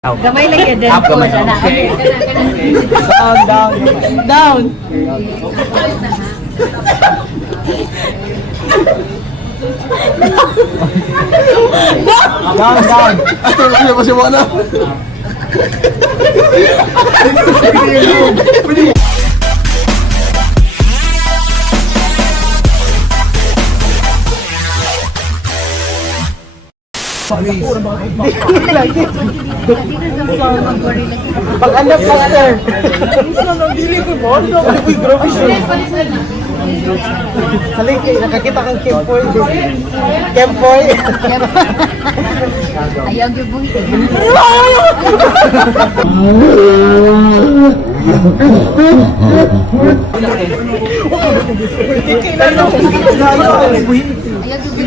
Gamay lang yun din. Up, gamay. Okay. Down. Down. Down. Ito na pa si Mana. Pag ano cluster. Halika, nakakita kang Kempoy. Kempoy. Ayaw gibuhi.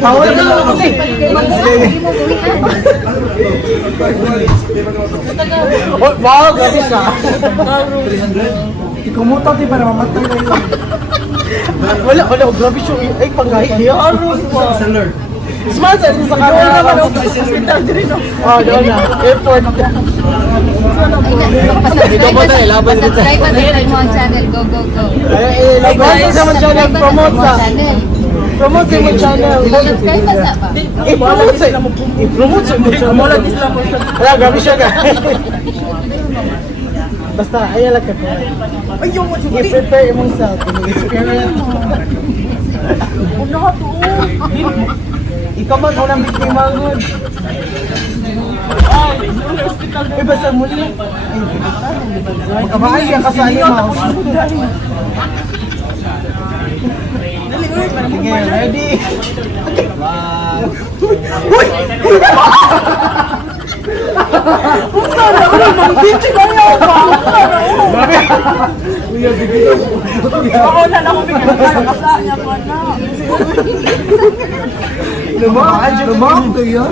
Bawal na lang ako. Wow, grabe siya. Ikumuta di para mamatay na yun. Wala, grabe siya. Ay, pangahi. Seller. Smart sa sa camera naman ako. Hospital din no. Oh, doon na. Airport. Ito po tayo, laban dito. Subscribe pa sa mga channel. Go, go, go. Laban sa mga channel. Promote sa. Promote sa mga channel. Subscribe pa sa ba? I-promote sa. I-promote sa mga channel. Wala, grabe siya ka. Basta, ayaw lang ka. I-prepare mo sa experience. Una to. Ikaw man unang biktima nun. Ay, basta muli. Ay, kabahay ka sa animals. Sige, ready? Uy! Punta na ako ng mga bitch ko yun ba? Uy, bigyan ako. Oo na lang ako bigyan ka. Kasaya ko na. Lumaan ko yun.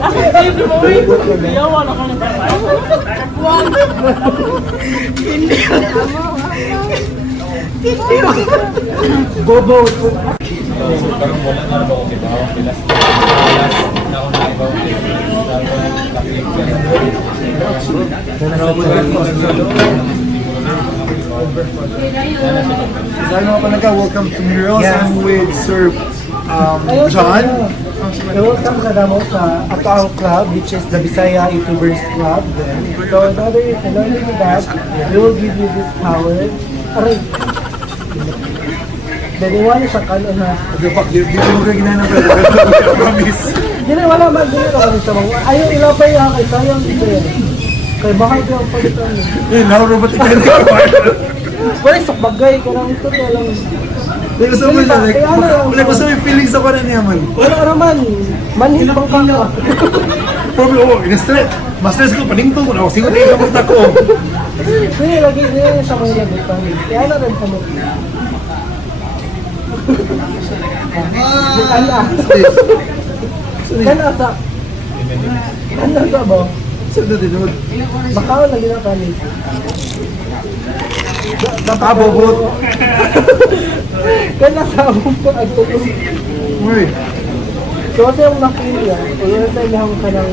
Ako baby mo eh. Yawa na ka na. Hindi. Bobo. Welcome to Murals. I'm with Sir John. Welcome ka damo sa ato ang club, which is the Bisaya Youtubers Club. So in order to that, we will give you this power. Aray! Then iwan siya kanon na. Dito mo ka ginanong promise. Hindi na wala mag-dito ka rin sa mga. Ayaw ilapay ha, kay sayang dito yan. Kay bakit yung palitan mo. Eh, now-robotic ka rin. Wala, sakbagay ka lang ito lang. Gusto mo siya, like, gusto mo yung feelings ako na niya man. Wala naman, manhil bang ka. Problem ko, in-stress. Mas-stress ko, paningtong ko na ako. Singot na yung ako. Hindi, lagi niya siya mga ganito. Kaya na rin kamo. Kana. Kana sa. Kana sa ba? Saan na din naman? Bakaw lagi na kanin. Bobot. Kana sa akong po ang tutong. Uy. So kasi yung nakilya, wala sa ilahang ka ng...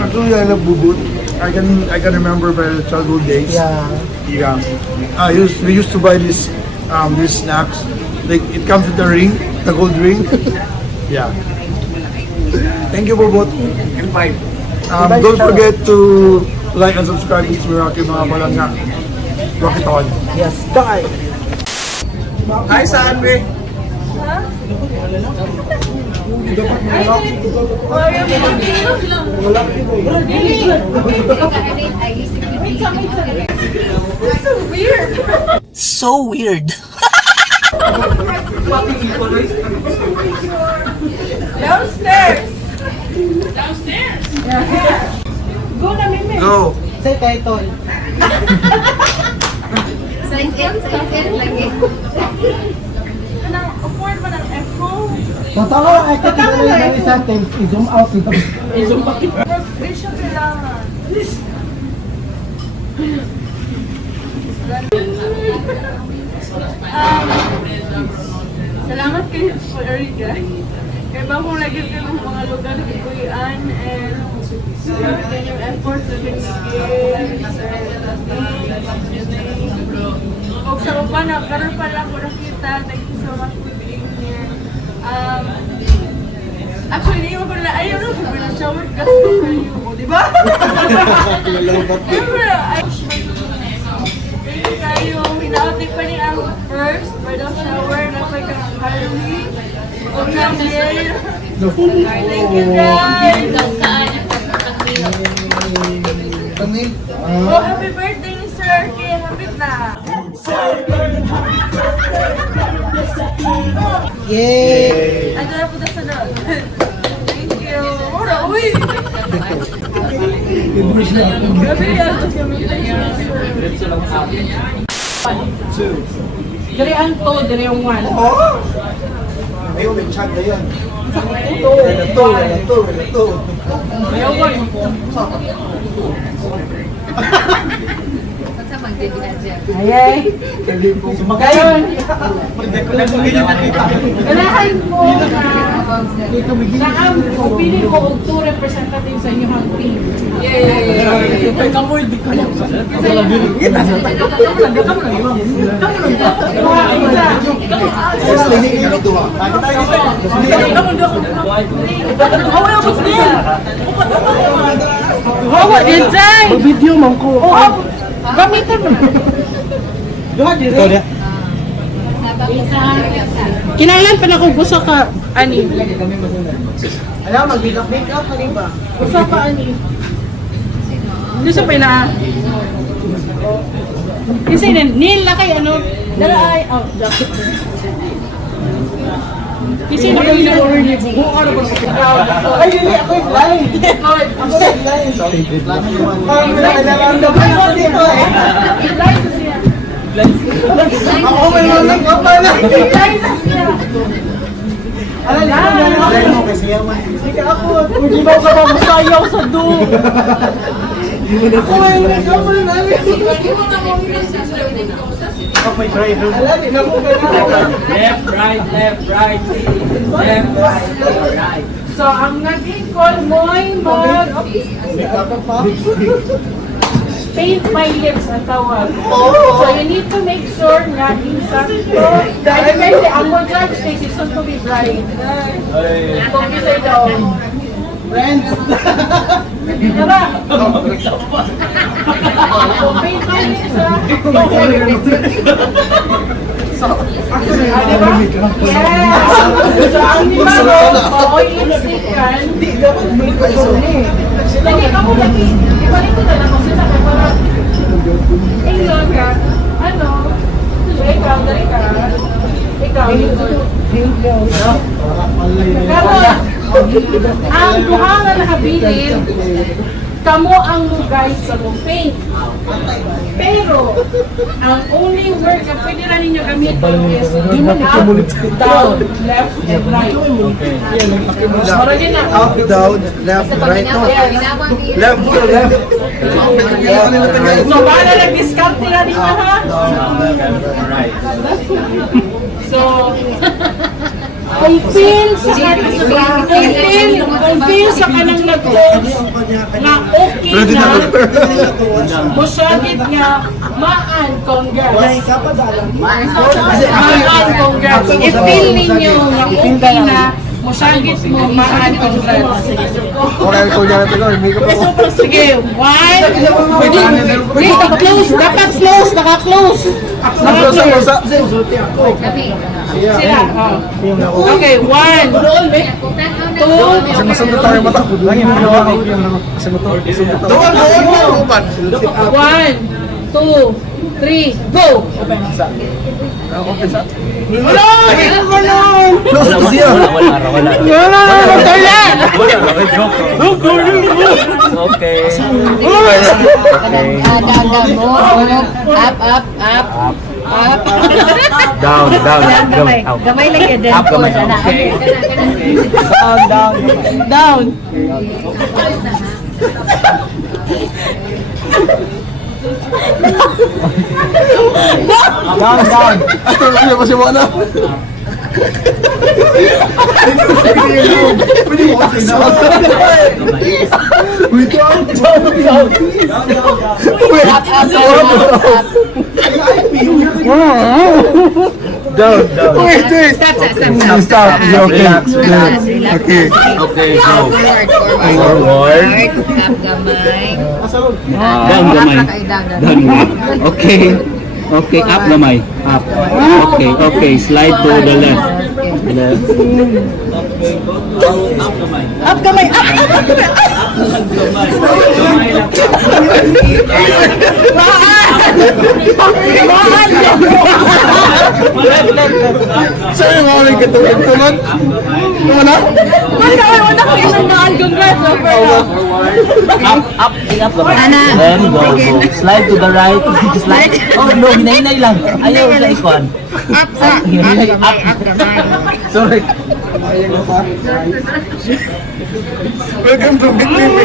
Actually, I love bubot. I can remember my childhood days. Yeah. We used to buy these snacks. Like it comes with the ring, the gold ring. Yeah. Thank you, Bobot. Don't forget to like and subscribe to Ma2ke mga palangga. Rock it on. Yes, die! Hi, Sanwe. So weird. Downstairs! Downstairs? Yeah. Go na, Mimi. Go. Say title. Size N lagi. Anong afford pa ng echo? Totoo, ay katigala yung isa times, i-zoom out ito. I-zoom bakit? May siya kailangan. Salamat kayo for Erika. Kaya bagong lagi ka ng mga lugar na ikuyan and grabe ka yung effort sa pinigil, sa o sa upa na, karoon pala ko nakita. Thank you so much for being here. Actually, hindi ko pala, ayaw na po pala shower gasto kayo, di ba? Pwede kayo, hinautin pa rin ang first, pwede shower na pagkakaroon. Thank you guys! Oh, happy birthday ni Sir Kay! Happy na! Yay! Ano na po na sunod? Thank you! Ora, uy! Grabe yan! Dari ang to, dari ang one. Ayaw, may chag na yan. Ito. Ayaw ko. Ba't sa magdidihan siya? Ayay. Ngayon, ganahan mo na ang opinion ko og two representative sa inyong team. Hawa din day. Video man ko. Gamitin mo. Duha dire. Kinailan pa na kung gusto ka ani. Alam, mag-make up ka ba? Gusto ka ani. Gusto pa na. Kasi nil na kay ano. Dala ay oh, jacket. Kasi na ko na order ni Bugo ano ba Ay, hindi ako yung blind. Ako yung blind. Kailangan na ba ako dito eh? Ako may mga kapala. Alam mo kasi yaman. Sige ako. Hindi ba ka ba masayaw sa do? Ako may mga kapala namin. Ako may driver. Alam mo, ako Left, right, left, right. Left, right, left, right. So, ang naging call mo ay paint my lips ang tawag. So, you need to make sure na insakto. Dahil ang mo judge is soon to be bride. Kung kisay daw. friends. Diba? So, paint my lips ha. Diba? Yes! So, ang diba mo, oil lipstick yan. Hindi, dapat may kasone. Lagi ka mo lagi. Ibalik ko na lang kasi na para ikaw ka. Ano? Ikaw, dali ka. Ikaw. Pero, ang duha nga nakabilin, kamo ang guide sa mong paint. Pero, ang only word na pwede na ninyo gamitin is up, down, left, and right. Para din na. Up, down, left, right. No. Left, left. So, paano nag-discount nila dito ha? So, kung feel sa kanang nag-coach na okay na, musyagit nga, maan, congrats. Maan, congrats. I-feel ninyo na okay na, musyagit mo, maan, congrats. Okay, ko niya natin ko. Sige, one, wait, close, dapat close, naka-close. Naka-close. Sila, oh. Okay, one, two, Kasi masunod tayo mata. Lagi mo ginawa ko. Kasi motor. Doon. one, two, three, go! Wala! Close to siya. Wala! Toilet! Okay. Down, more. Up. Down. Gamay lang yan. Up kamay. Okay. Down! Down. Ito, ano ba siya mo na? Pwede mo kasi na. Wait lang. Down. Wait. Stop. Stop. Okay. Relax. Okay. Okay, go. Forward. Tap gamay. Down gamay. Kakaidagan. Down. Okay. Okay, up gamay. Up. Okay. Slide to the left. Left. Up gamay. Saan yung mga katulad? Wala? Wala ko inandaan. Congrats, Up gamay. Ana. Then go. Slide to the right. Slide. Oh no, hinay lang. Ayaw sa ikon. Up sa. Up gamay. Sorry. Welcome to Big TV.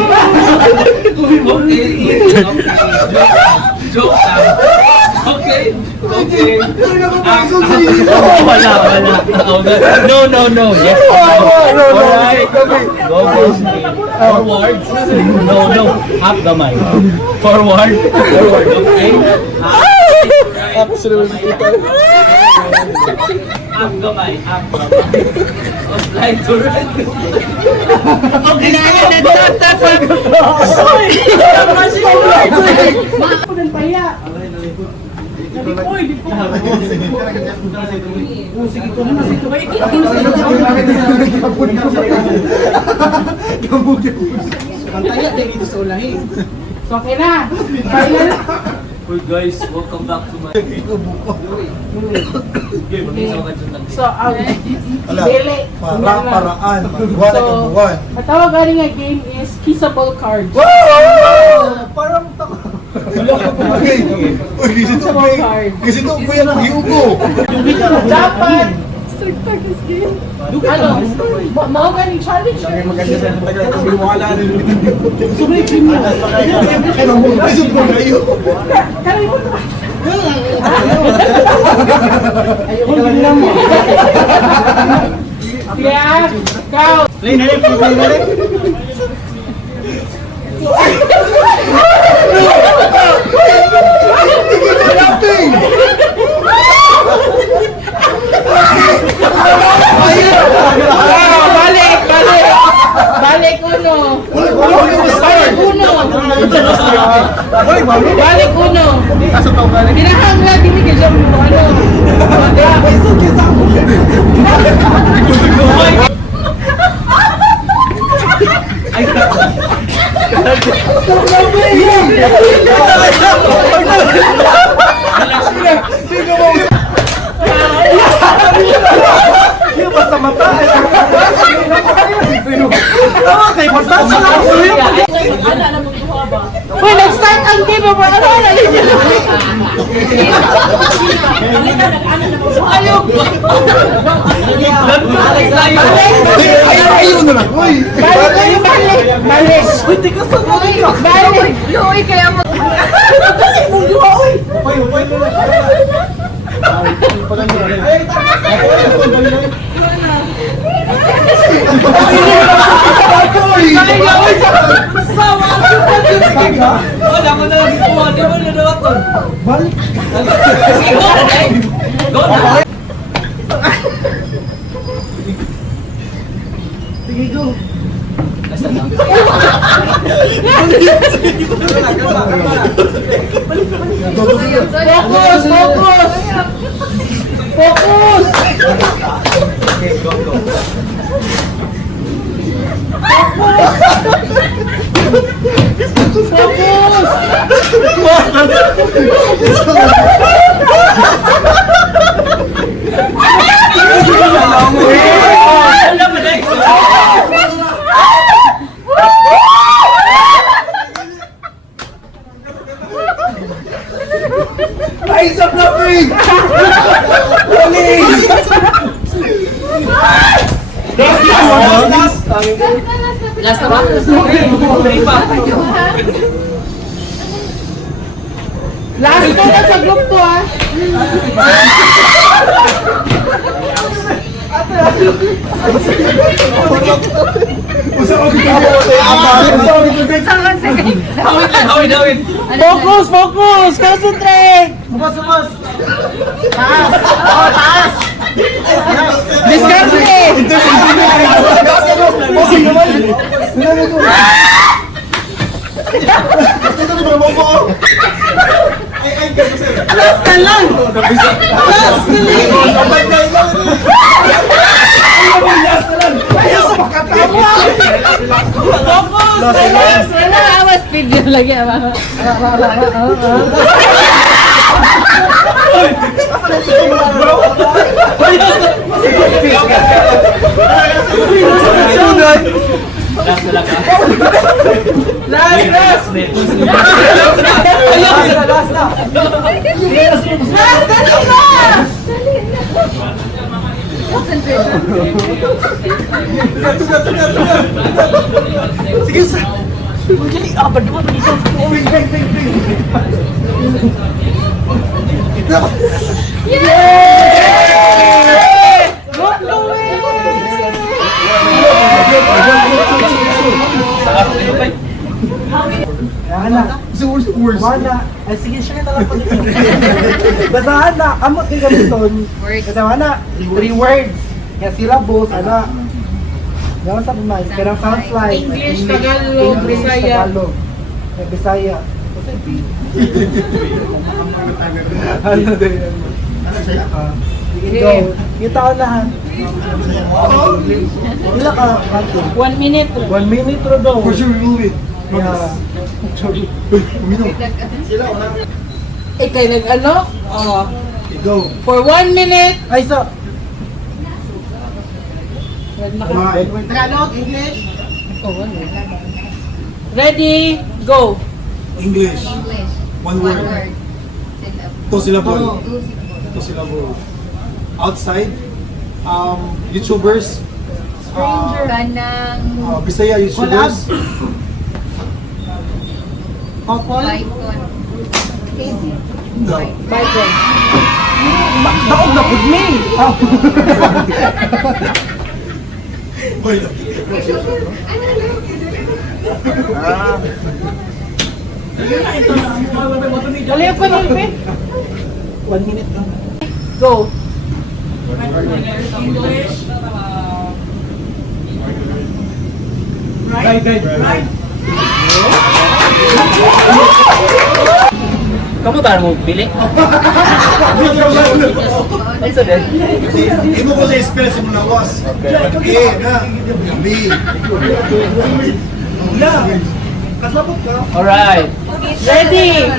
Joke lang. Okay. Wala. No. Yes. Alright. Go. Forward. No. Up gamay. Forward. Okay. Up gamay. Slide to right. Okay. Tap. So, okay na. Final. Hey guys, welcome back to my game. So, Wala. dili. Paraan. Buwan na So, buwan. ang tawag galing nga game is kissable cards. Parang taka. Okay. Uy, Kissable cards. kasi ito kuya ng hiugo. Dapat ano, mga galing challenge. Kasi po kayo. Yeah, go. Balik uno. Pinahangla, dili ka dyan mo, ano. Uy, nag-start ang game mo. Ano na ninyo? Ayaw na lang. Uy. Balik. Luoy kaya mo. Wala ko na lang ito. Di mo na daw ito. Balik. Go na. Sige, go. Focus. Okay, go. Ay, sa fluffy! Last na ba? Last ko na sa group to, ah. Focus! Concentrate! Bukas! Taas! Taas! Discovery! Last na lang! Last na Awas video lagi apa? Sige sa... Jadi apa dua dito? Mana? Ay sige siya na lang pag. Basahan na, amo kay gamiton. Kasi mana, 3 words. Ya syllables ana. Yang sa pumay, pero sounds like English, Tagalog, Bisaya. Tagalog. Bisaya. Ano din yan? Go. Yung taon na ha. Ilan ka kanto? 1 minute. 1 minute ro daw. For sure, we will win. Yeah. Kay nag-ano? Go. For 1 minute. Ay, so. Tagalog, English? Ready, go. English. English. One word. Two syllable. Two syllable. Outside. YouTubers. Kanang Bisaya Youtubers. Couple? Bicon. No. Bicon. Daog na pud me. Wait. Dali pa nilpin. 1 minute lang. Go. Guide. Kamu tahan mo pili? Imo ko sa experience mo na was. Okay, na. B. Kasabot ka. Alright. Ready.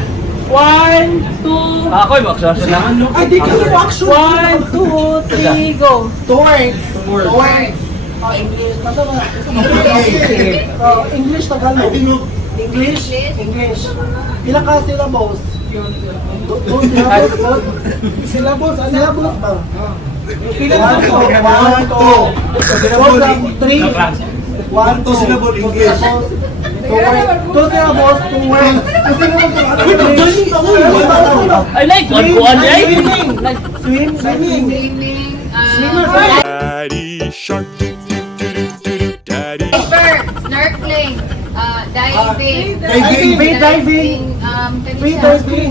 1, 2, Ako yung maksasya na. Ay, di ka yung action. 1, 2, 3, go. 2 words. 2 words. English. Kasama. English, Tagalog. English. Ilang ka syllables? 2 syllables. Syllables? Ano syllables ba? Ilang ka? 1, 2, 3. 1, 2 syllable English. 2 syllables, 2 words. I like one ko anday. Swimming. Swimming. Daddy shark, daddy. Snorkeling. Diving. Diving. Free diving.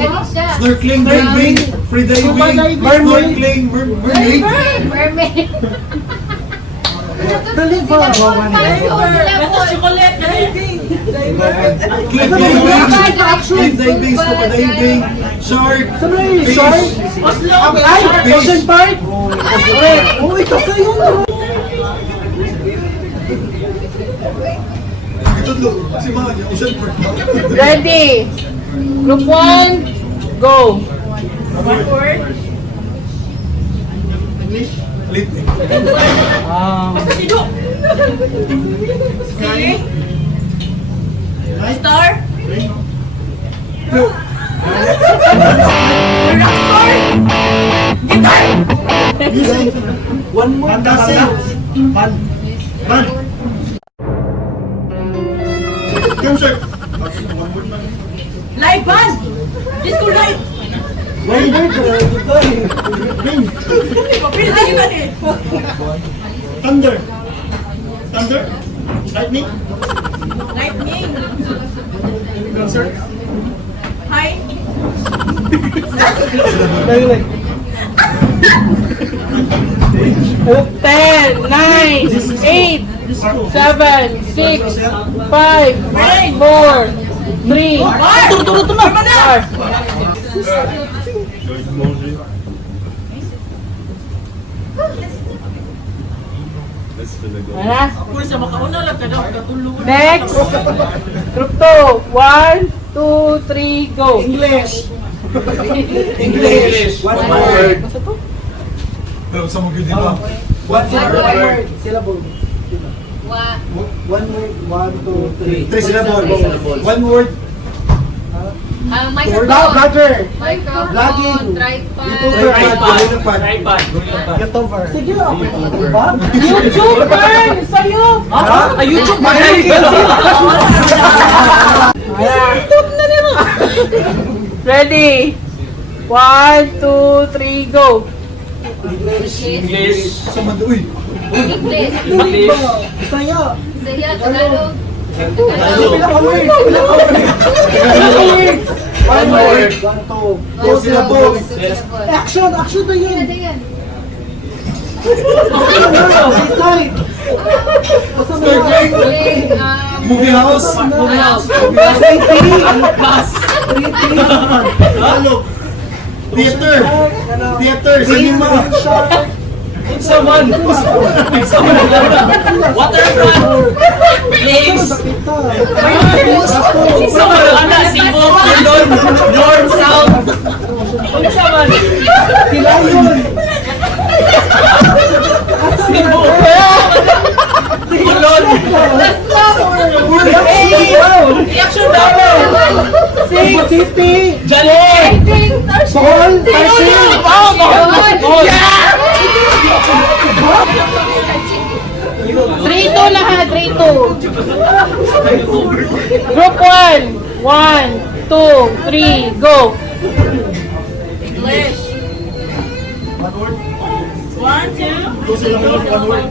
Snorkeling, diving, free diving, snorkeling, mermaid. Mermaid. Dali ba? Chocolate. Cliff diving, scuba diving, shark, fish. Shark? Ay! Ocean Park? Oh, ikaw sa'yo! Ito lo, si Ma, yung ocean park. Ready. Group 1, go. Lit. Star. Music. One more. Fantasy. Man. Concert. Live band. Disco live. Thunder. Thunder? Lightning? Lightning. Hi. 10, 9, 8, 7, 6, 5, 4, 3, 4. Next. Group 2. 1, 2, 3, go. English. English. One word. Sa mga dito. One word. Syllable. Wa. One word. 1, 2, 3. 3 syllables. One word. Microphone. Vlogger. Microphone. Vlogging. Tripod. YouTuber. Sige lang. Diba? YouTuber! Sa'yo! YouTube ba? YouTube na nila! Ready? 1, 2, 3, go! English. Sa mga uy. English. Bisaya. Saya. Tagalog. Bilang ka words. Bilang ka words. One word. 1, 2. 2 syllables. Action. Action na yun. Ano yan? Side. Basta mo yun. Movie house. Tagalog. Theater. Theater. Cinema. Waterfront. Games! North, South. Sila yun. Reaction dapat! Cebu City. Jale! Ball. Passion. Oh! 3-2 lahat, 3-2. Group 1. 1, 2, 3, go. English. 1, 2. 2 syllables. One word.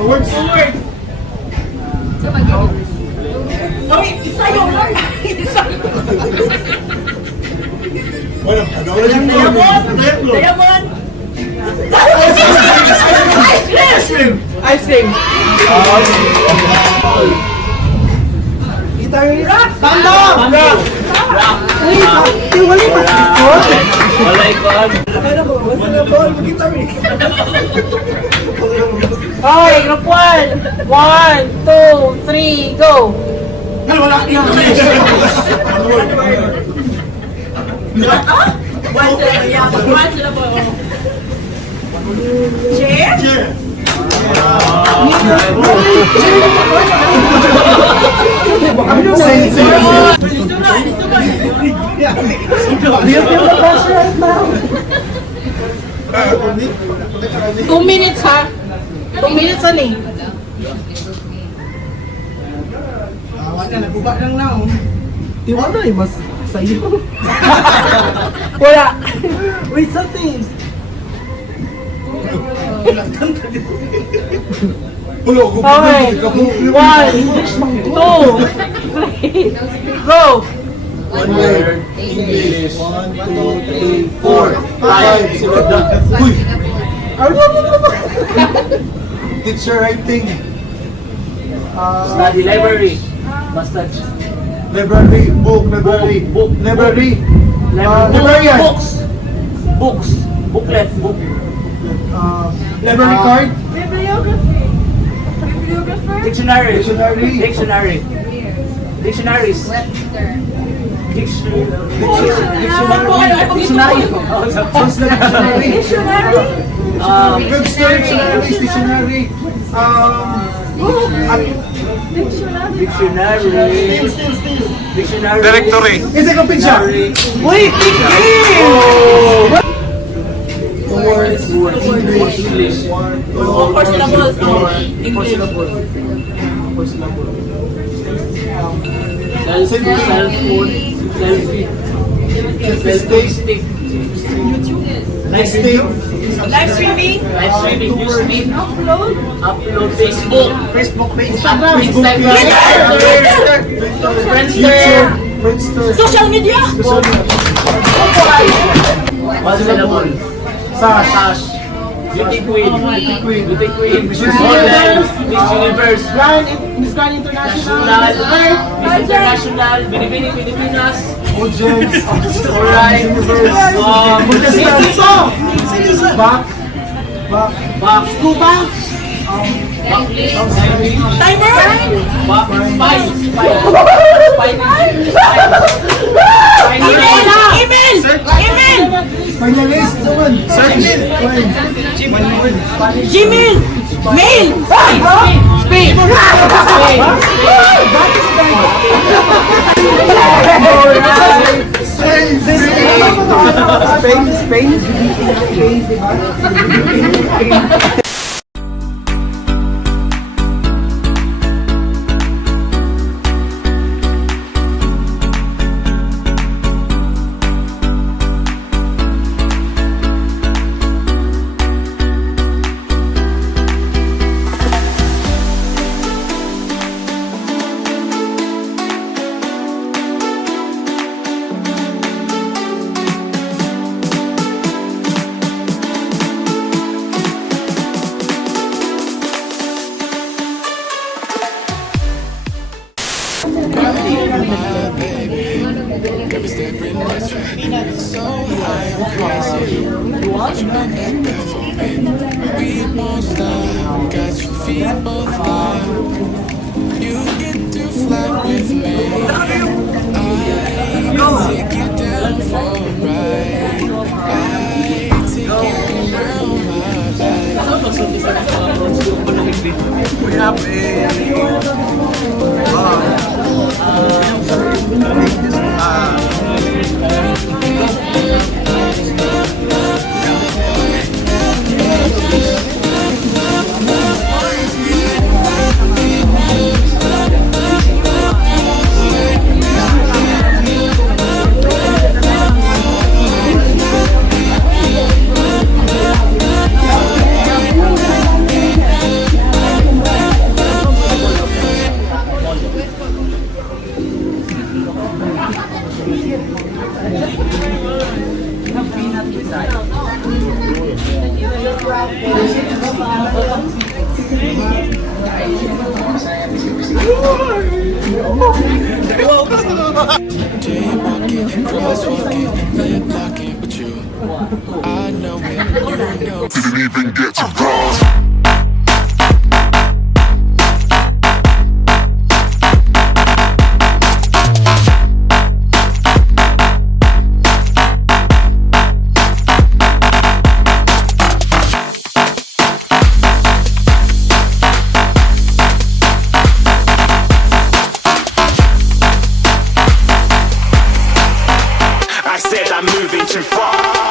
Words. Isa yun lang. Isa yun. Bueno, acabo de decir Diamond. Ice cream. Guitarist. Tanda. Uy, wala pa sa Discord. Ano ba? What's the ball? Guitarist. Okay, group 1. 1, 2, 3, go. wala. One syllable. Chair. Chair. Do you feel the pressure right now? 2 minutes ha. 2 minutes na eh. Tiwala eh, mas sa'yo. Wala. Wait, something. Okay. 1, 2, 3, go. One word. English. 1, 2, 3, 4, 5. Uy! Teacher writing. Study library. Basta Library. Book. Library. Book. Library. library. Librarian. Books. Booklet. Book. Library card. Bibliography. Bibliographer. Dictionary. Dictionary. Dictionary. Dictionaries. Webster. Dictionary. Dictionary. Dictionary. Dictionary. Webster. Dictionary. Dictionary. Dictionary. Dictionary. Directory. Encyclopedia. Wait, Words. English. 1, 2, 3, 4 syllables. 4 syllables. 4 syllables. Cellphone. Selfie. Selfie stick. Live stream. Live streaming. Live streaming. Newsfeed. Upload. Facebook. Instagram. Friendster. Social media. What's available? Sash. Beauty Queen. Miss Universe. Miss Grand International. Miss International. Binibini Pilipinas. Audience. Alright. Back. Scuba. Timer. Email. Finalist. Someone. Gmail. Mail. Spain. Crosswalking, lip locking with you. I know it, you know. Didn't even get to cross. I said I'm moving too far.